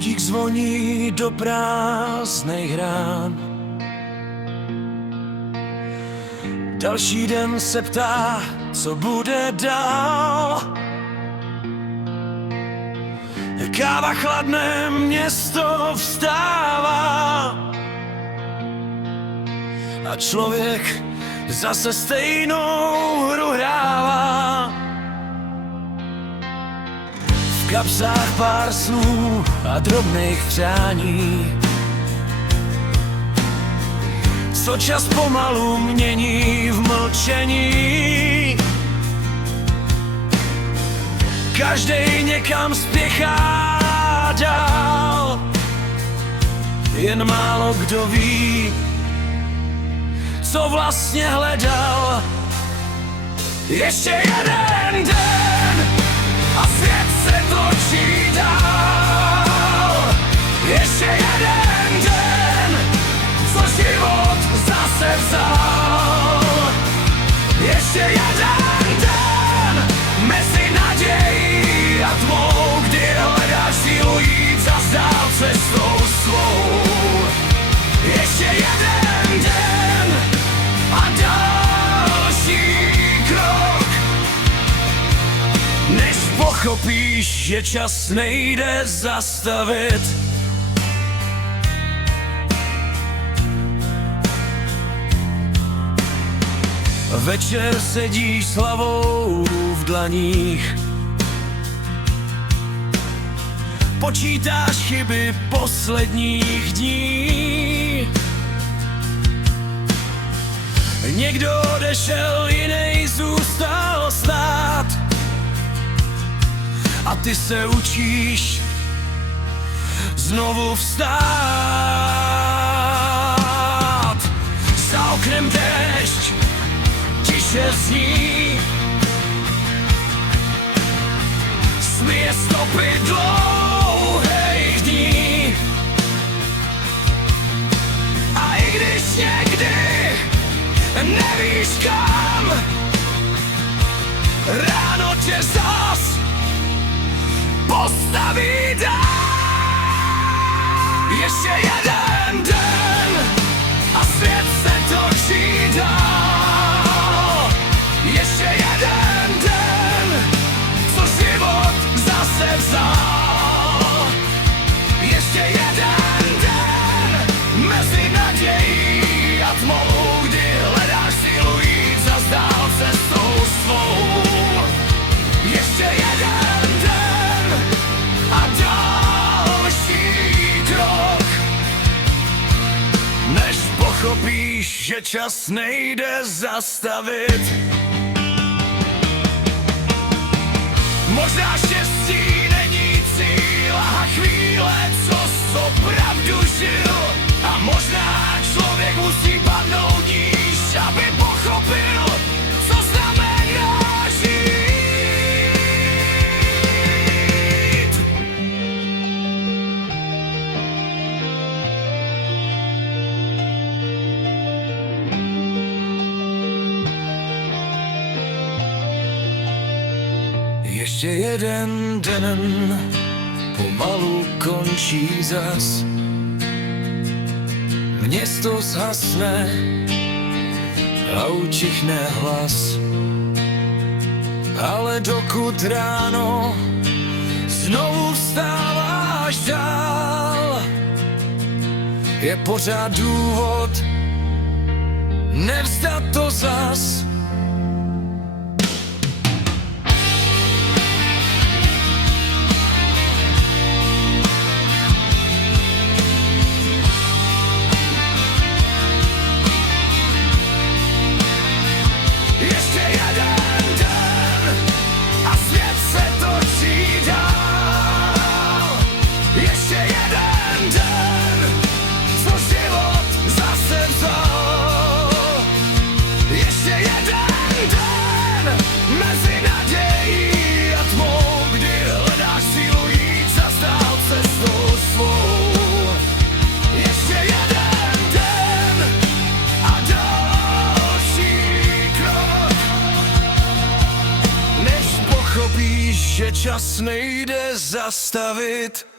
Budík zvoní do prázdných rán. Další den se ptá, co bude dál. Káva chladne, město vstává a člověk zase stejnou hru hrává. V kapsách pár snů a drobných přání, co čas pomalu mění v mlčení. Každej někam spěchá dál, jen málo kdo ví, co vlastně hledal. Ještě jeden den a svět se točí dál. Ještě jeden den, co život zase vzal. Ještě jeden den mezi nadějí a tmou, kdy hledáš sílu jít zas dál cestou svou. Ještě jeden den a další krok, než pochopíš, že čas nejde zastavit. Večer sedíš s hlavou v dlaních, počítáš chyby posledních dní. Někdo odešel, jiný zůstal stát a ty se učíš znovu vstát. Za oknem déšť tiše zní, smije stopy dlouhých dní. A i když někdy nevíš kam, ráno tě zas postaví dál. Ještě jeden den a svět se točí dál. Ještě jeden den, co život zase vzal. Ještě jeden den mezi nadějí a tmou, kdy hledáš sílu jít zas dál cestou svou. Ještě jeden den a další krok, než pochopíš, že čas nejde zastavit. Možná štěstí není cíl a chvíle, co opravdu žil. A možná člověk musí padnout níž, aby pochopil, co znamená žít. Ještě jeden den pomalu končí zas. Město zhasne a utichne hlas. Ale dokud ráno znovu vstáváš dál, je pořád důvod nevzdat to zas. Že čas nejde zastavit.